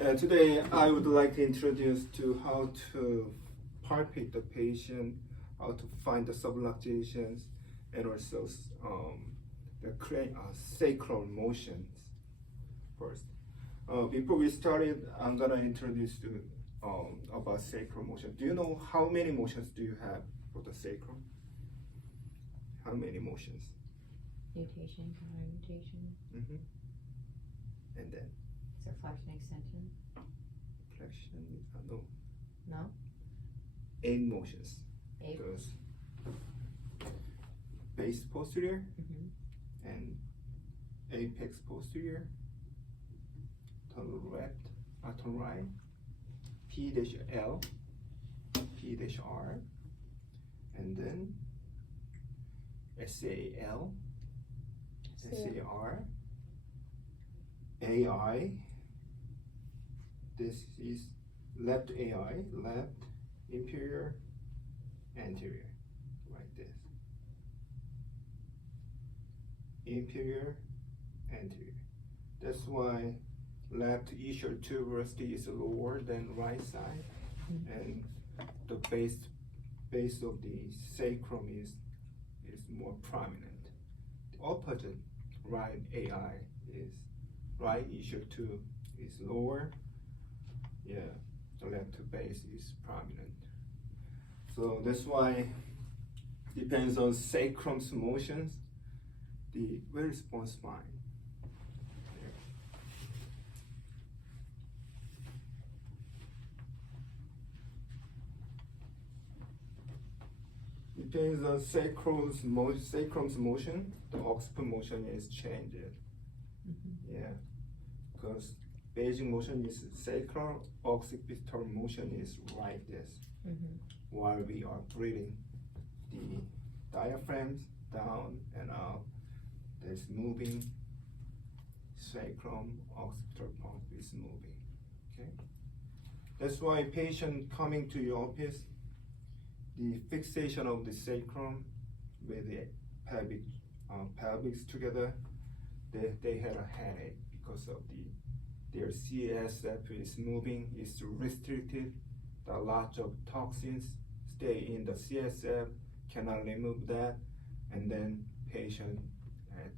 Today I would like to introduce to how to palpate the patient, how to find the subluxations, and also the sacral motions first. Before we started, I'm gonna introduce you about sacral motion. Do you know how many motions do you have for the sacrum? How many motions? Nutation, counter-nutation. And then? Is there flexion, extension? Flexion, no. No? 8 motions. 8? Those base posterior and apex posterior, total left, total right, P-L, P-R, and then SAL, SAR, AI. This is left AI, left inferior, anterior, like this. Inferior, anterior. That's why left ischial tuberosity is lower than right side, and the base of the sacrum is more prominent. The opposite, right AI, is right ischial tube is lower. Yeah, the left base is prominent. So that's why depends on sacrum's motions, the very small spine. Depends on sacrum's motion, the occiput motion is changed. Yeah, because basic motion is sacral, occipital motion is like this. While we are breathing, the diaphragm down and out, there's moving, sacrum, occipital part is moving. Okay, that's why patient coming to your office, the fixation of the sacrum with the pelvis together, they had a headache because of their CSF is moving, is restricted. A lot of toxins stay in the CSF, cannot remove that, and then patient had,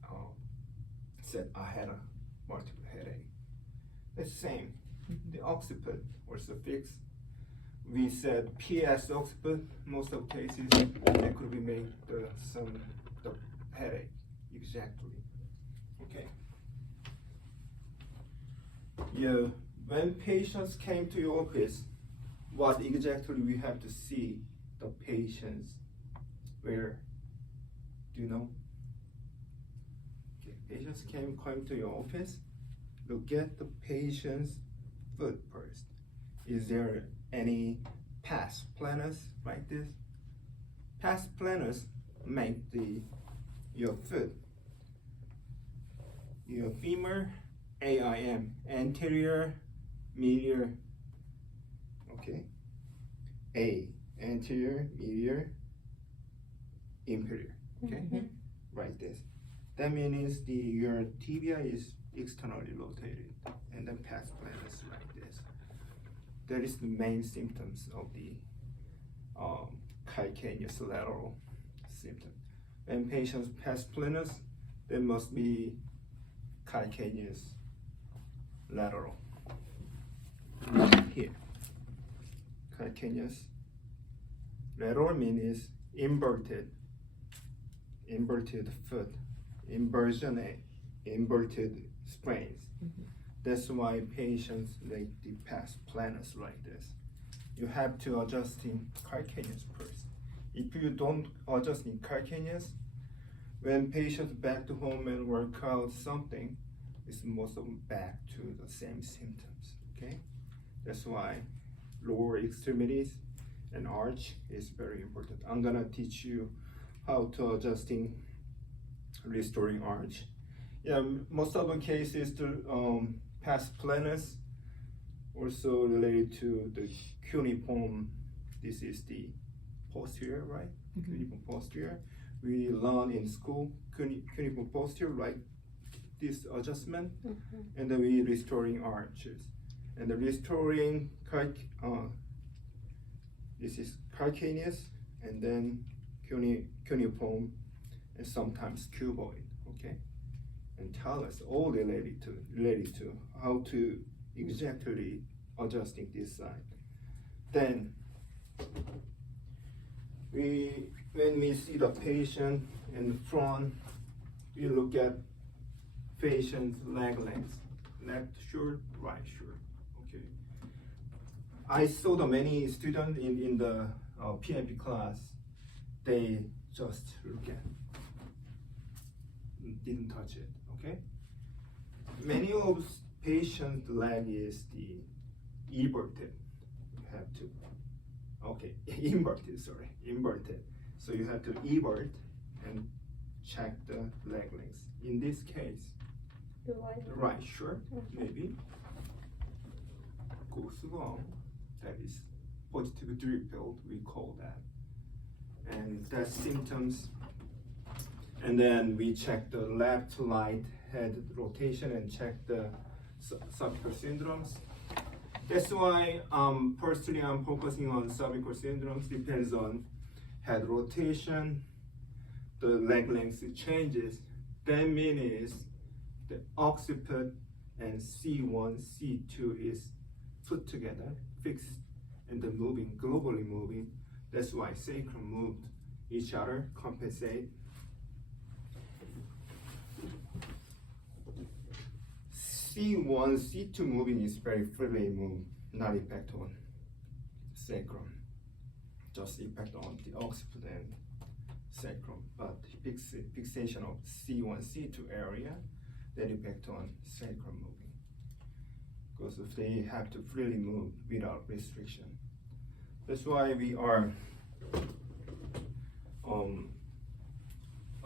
said, I had a multiple headache. It's the same. The occiput also fixed. We said PS occiput, most of cases, they could be made the headache, exactly. Okay. Yeah, when patients came to your office, what exactly we have to see the patients where? Do you know? Okay, patients come to your office, look at the patient's foot first. Is there any pes planus like this? Pes planus make your foot, your femur, AIM, anterior, medial. Okay, A, anterior, medial, inferior. Okay, like this. That means your tibia is externally rotated, and then pes planus like this. That is the main symptoms of the calcaneus lateral symptom. When patients pes planus, there must be calcaneus lateral. Here, calcaneus lateral means inverted foot, inverted sprains. That's why patients like the pes planus like this. You have to adjust in calcaneus first. If you don't adjust in calcaneus, when patients back to home and work out something, it's most of them back to the same symptoms. Okay, that's why lower extremities and arch is very important. I'm gonna teach you how to adjusting, restoring arch. Yeah, most of the cases the pes planus also related to the cuneiform. This is the posterior, right? Cuneiform posterior. We learn in school cuneiform posterior, like this adjustment, and then we restoring arches. And the restoring this is calcaneus, and then cuneiform, and sometimes cuboid. Okay, and tell us all related to how to exactly adjusting this side. Then when we see the patient in front, we look at patient's leg length, left short, right short. Okay. I saw the many students in the PNP class, they just look at, didn't touch it. Okay. Many of patient's leg is the inverted. You have to. Okay, inverted. So you have to invert and check the leg length. In this case, the right short, maybe. Goes wrong. That is positive Derifield, we call that. And that's symptoms. And then we check the left right head rotation and check the cervical syndromes. That's why personally I'm focusing on cervical syndromes. Depends on head rotation, the leg length changes. That means the occiput and C1, C2 is put together, fixed, and then moving, globally moving. That's why sacrum moved each other, compensate. C1, C2 moving is very freely moved, not impact on sacrum, just impact on the occiput and sacrum, but fixation of C1, C2 area, that impact on sacrum moving. Because if they have to freely move without restriction. That's why we are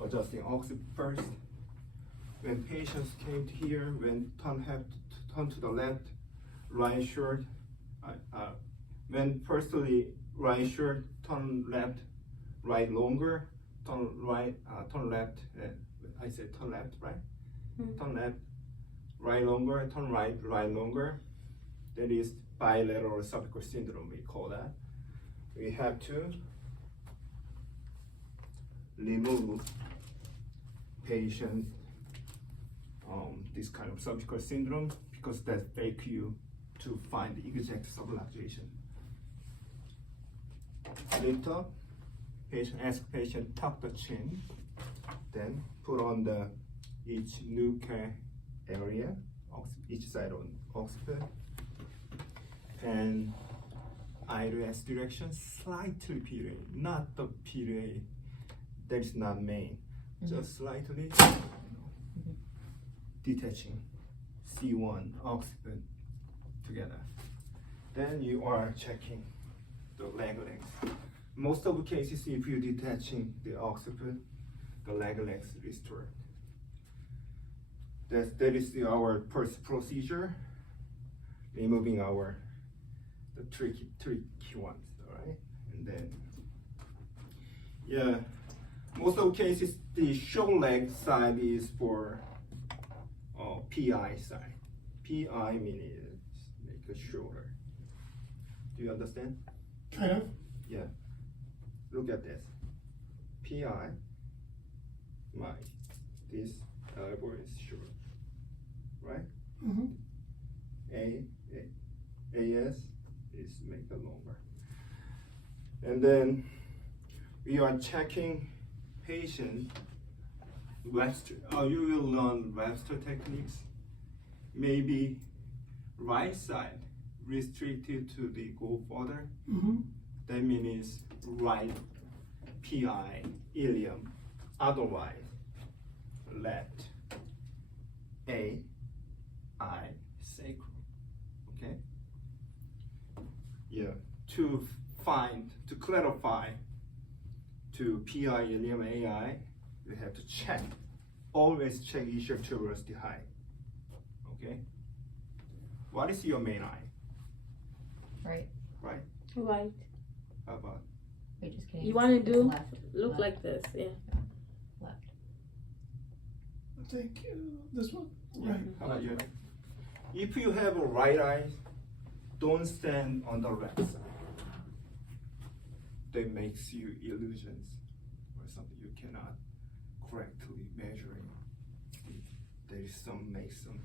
adjusting occiput first. When patients came here, when turn to the left, right short, when firstly right short, turn left, right longer, turn right, turn left, I said turn left, right? Mm-hmm. Turn left, right longer, turn right, right longer. That is bilateral cervical syndrome, we call that. We have to remove patient this kind of cervical syndrome, because that take you to find the exact subluxation. Lift up, ask patient tuck the chin, then put on the each nuchal area, each side on occiput, and iris direction slightly PRA, not the PRA that is not main, just slightly detaching C1 occiput together. Then you are checking the leg length. Most of the cases, if you're detaching the occiput, the leg length is restored. That is our first procedure, removing the tricky ones, all right? And then, yeah, most of the cases, the short leg side is for PI side. PI means make it shorter. Do you understand? Kind of. Yeah. Look at this. PI, this elbow is short, right? Mm-hmm. AS is make it longer. And then we are checking patient Webster. You will learn Webster techniques. Maybe right side restricted to the go further. Mm-hmm. That means right PI ilium. Otherwise, left AI sacrum. Okay. Yeah. To clarify to PI ilium AI, we have to check. Always check ischial tuberosity height. Okay. What is your main eye? Right. Right. Right. How about? Wait, just kidding. You want to do Left. look Left. like this, yeah. Left. I think this one. Yeah. Right. How about you? If you have a right eye, don't stand on the left side. That makes you illusions or something you cannot correctly measuring. There is some makes some.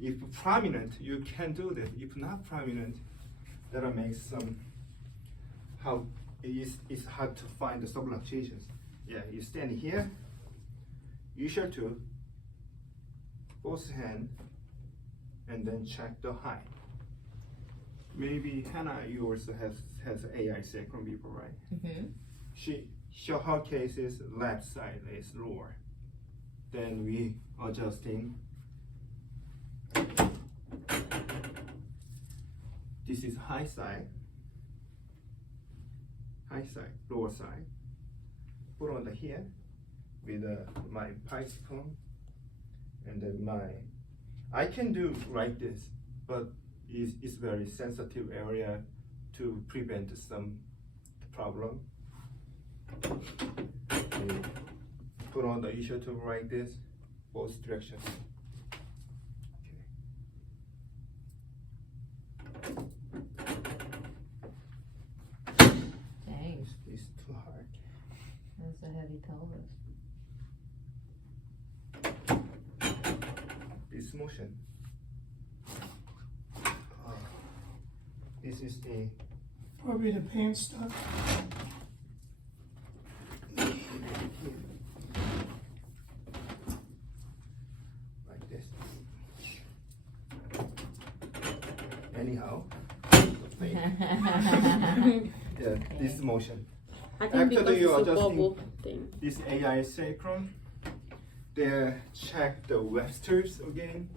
If prominent, you can do that. If not prominent, that'll make some. How it's hard to find the subluxations. Yeah, you stand here. You should to both hand and then check the height. Maybe Hannah, you also has AI sacrum before, right? Mm-hmm. Her case is left side is lower. Then we adjusting. This is high side, lower side. Put on the here with my pie spoon, and then I can do like this, but it's very sensitive area to prevent some problem. Put on the issue to like this, both directions. Dang, It's too hard. that's a heavy pelvis. This motion. This is the Probably the pants stuck. like this. Anyhow, yeah, this motion. I think After because you it's a adjusting bubble thing. this AI sacrum, they check the Webster's again.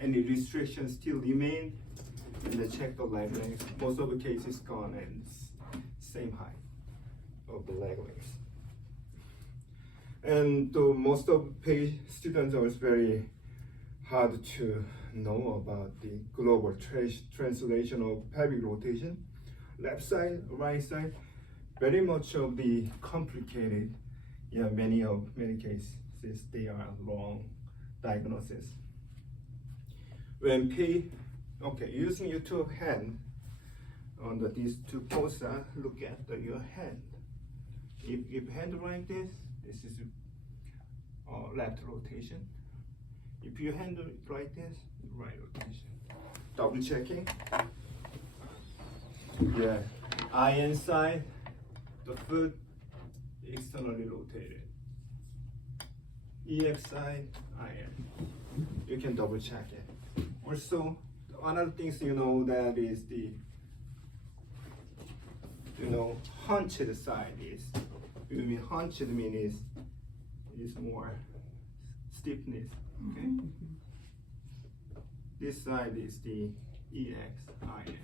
Any restrictions still remain, and they check the leg length. Most of the cases gone and same height of the leg length. And most of the students are very hard to know about the global translation of pelvic rotation. Left side, right side, very much of the complicated. Yeah, many cases they are wrong diagnosis. When using your two hand on these two poster, look at your hand. If hand like this is left rotation. If you hand it like this, right rotation. Double checking. Yeah, iron side, the foot externally rotated. EX side, iron. You can double check it. Also, another things you know that is the hunched side is. You mean hunched means is more stiffness. Okay. This side is the EX iron.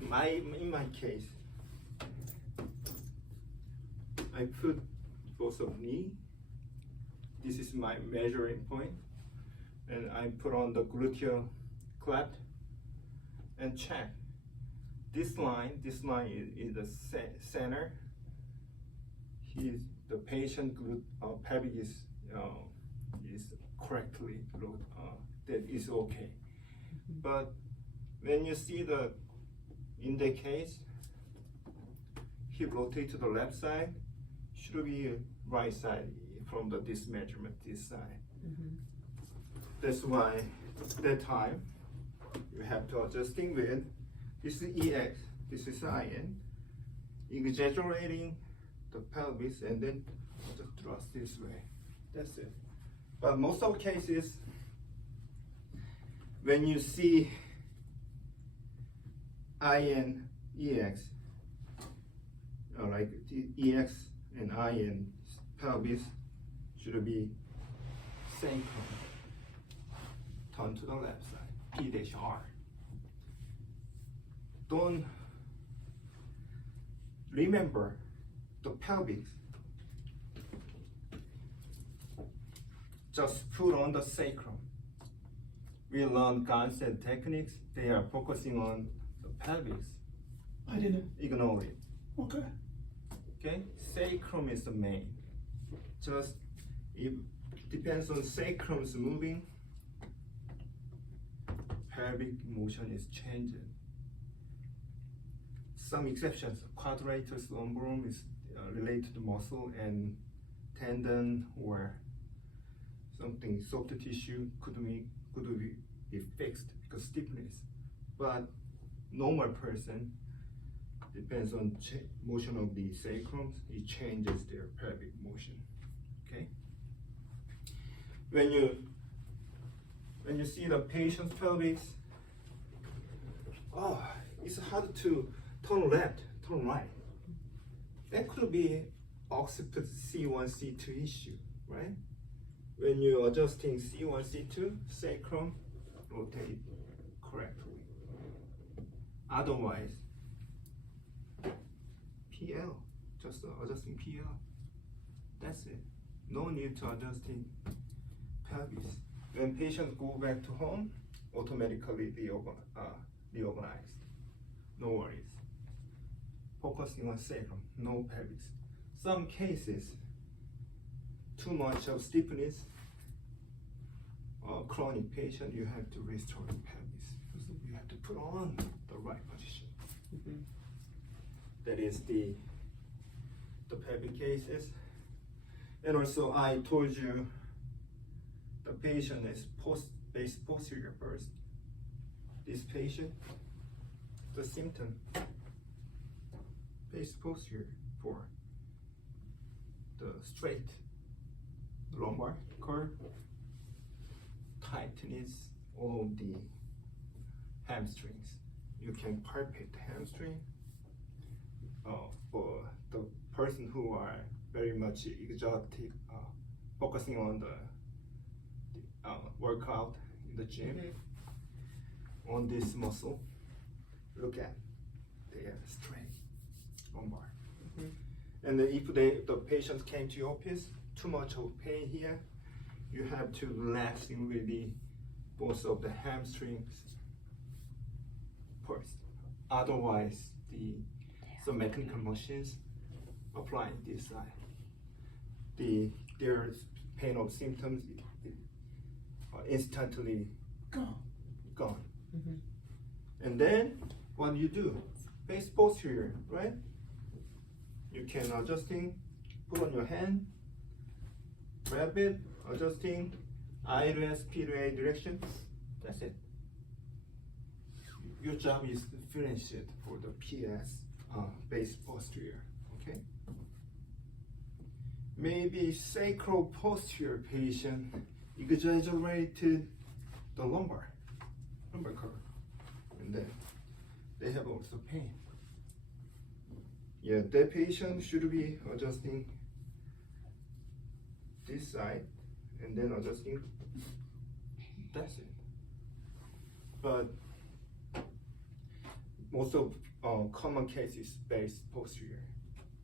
In my case, I put both of knee. This is my measuring point, and I put on the gluteal cleft and check. This line is the center. The patient pelvic is correctly that is okay. But when you see in the case, hip rotate to the left side, should be right side from this measurement, this side. Mm-hmm. That's why that time you have to adjusting with this is EX, this is IN, exaggerating the pelvis and then just thrust this way. That's it. But most of the cases, when you see IN, EX, like the EX and IN pelvis should be sacrum. Turn to the left side, P-R. Don't remember the pelvis. Just put on the sacrum. We learn concept techniques. They are focusing on the pelvis. I didn't. Ignore it. Okay. Okay, sacrum is the main. Just it depends on sacrum's moving. pelvic motion is changing. Some exceptions, quadratus lumborum is related to muscle and tendon or something soft tissue could be fixed because stiffness. But normal person, depends on motion of the sacrum, it changes their pelvic motion. Okay. When you see the patient's pelvis, it's hard to turn left, turn right. That could be occiput C1, C2 issue, right? When you're adjusting C1, C2, sacrum rotate correctly. Otherwise, PL, just adjusting PL. That's it. No need to adjusting pelvis. When patients go back to home, automatically reorganized. No worries. Focusing on sacrum, no pelvis. Some cases, too much of stiffness, chronic patient, you have to restore the pelvis because you have to put on the right position. Mm-hmm. That is the pelvic cases. And also I told you the patient is base posterior first. This patient, the symptom, base posterior for the straight lumbar curve, tightness of the hamstrings. You can palpate the hamstring. For the person who are very much exotic, focusing on the workout in the gym, on this muscle, look at they are straight lumbar. And then if the patient came to your office, too much of pain here, you have to relaxing really both of the hamstrings first. Otherwise, some mechanical machines applying this side. There's pain of symptoms instantly gone. And then what you do, face posterior, right? You can adjusting, put on your hand, grab it, adjusting, iris, P to A direction. That's it. Your job is to finish it for the PS, base posterior, okay? Maybe sacral posterior patient exaggerated the lumbar curve, and then they have also pain. Yeah, that patient should be adjusting this side and then adjusting. That's it. But most of common cases base posterior.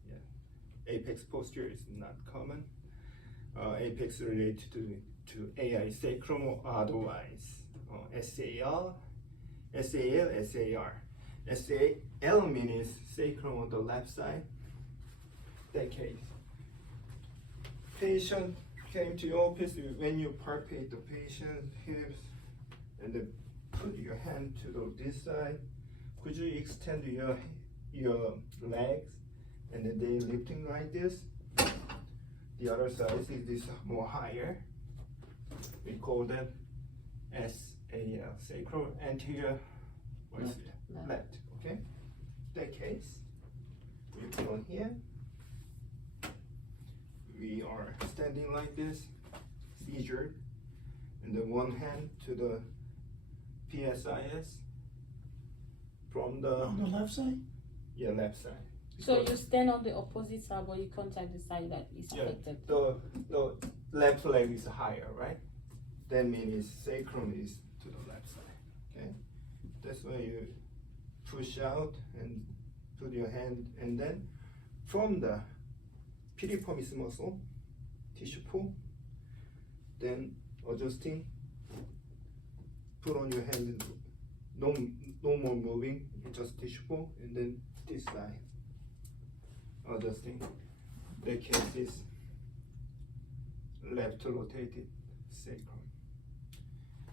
Yeah, apex posterior is not common. Apex related to AI sacrum or otherwise SAL, SAR. SAL means sacrum on the left side. That case. Patient came to your office, when you palpate the patient's hips and then put your hand to this side, could you extend your legs and then they lifting like this? The other side is this more higher. We call that SAL, sacral anterior left. Okay? That case, we put on here. We are standing like this, seizure, and then one hand to the PSIS from the On the left side? left side. So you stand on the opposite side, but you contact the side that is affected. The left leg is higher, right? That means sacrum is to the left side. Okay, that's why you push out and put your hand, and then from the piriformis muscle, tissue pull, then adjusting, put on your hand, no more moving, just tissue pull, and then this side, adjusting. The case is left rotated sacrum.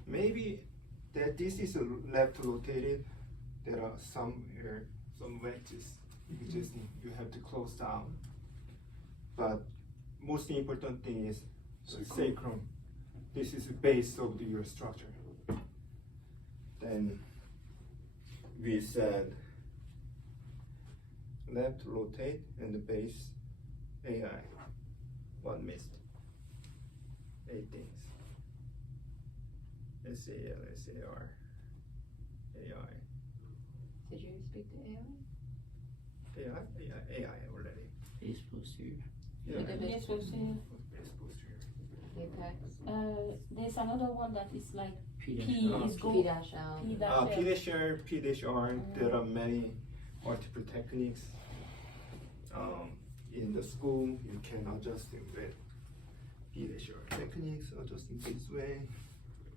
Maybe that this is a left rotated. There are some wedges. You have to close down. But most important thing is the sacrum. This is the base of your structure. Then we said left rotate and the base AI. One missed. 8 things. SAL, SAR, AI. Did you speak to AI? AI already. Base posterior. Yeah. Yes, we've seen. Base posterior. Apex. There's another one that is like P P dash. is P go dash L. P dash L. P dash R. There are many multiple techniques. In the school, you can adjust it with P dash R techniques, adjusting this way.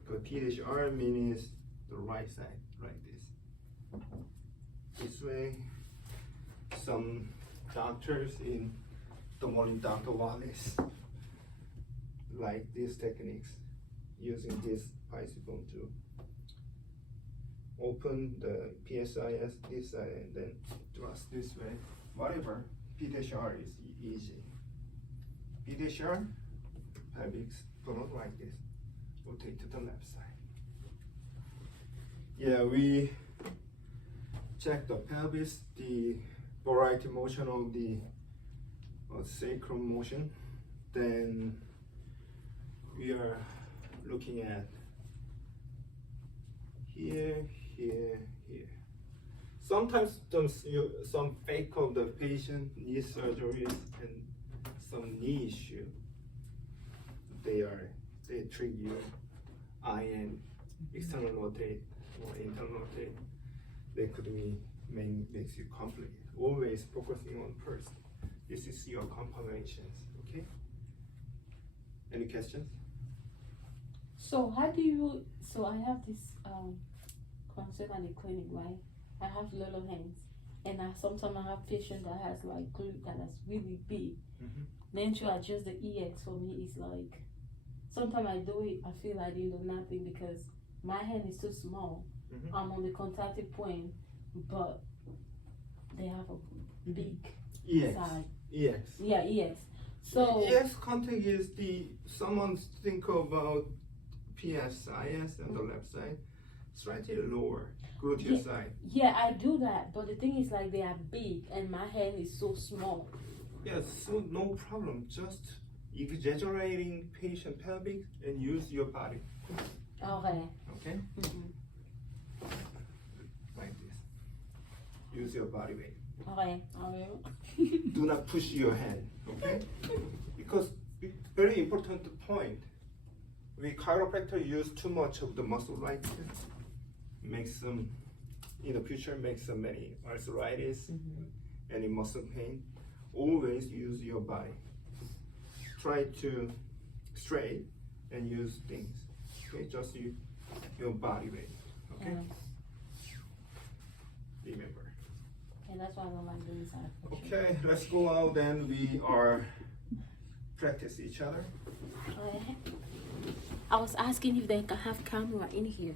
Because P dash R means the right side, like this. This way. Some doctors in the morning, Dr. Wallace, like these techniques, using this bicycle to open the PSIS this side and then thrust this way. Whatever, P-R is easy. P-R, pelvic front like this, rotate to the left side. Yeah, we check the pelvis, the variety motion of the sacrum motion. Then we are looking at here, here, here. Sometimes some fake of the patient, knee surgeries and some knee issue. They trigger IN, external rotate or internal rotate. They could be makes you complicated. Always focusing on person. This is your confirmations, okay? Any questions? So how do you? So I have this concern at the clinic, right? I have little hands, and sometimes I have patient that has like glute that is really big. Mhm. Then to adjust the EX for me is like, sometimes I do it, I feel I didn't do nothing because my hand is too small. Mhm. I'm on the contacted point, but they have a big EX. side. EX. Yeah, EX. So EX contact is someone think about PSIS on the left side, slightly lower, gluteus side. yeah, I do that, but the thing is like they are big and my hand is so small. Yes, so no problem. Just exaggerating patient pelvic and use your body. Okay. Okay? Mhm. Like this. Use your body weight. Okay. Okay. Do not push your hand, okay? Because very important point. We chiropractor use too much of the muscle right here. Makes some, in the future, makes some many arthritis, any muscle pain. Always use your body. Try to straight and use things. Okay, just use your body weight. Okay. Remember. Okay, that's why I don't like doing side. Okay, let's go out and we are practice each other. Okay. I was asking if they can have camera in here.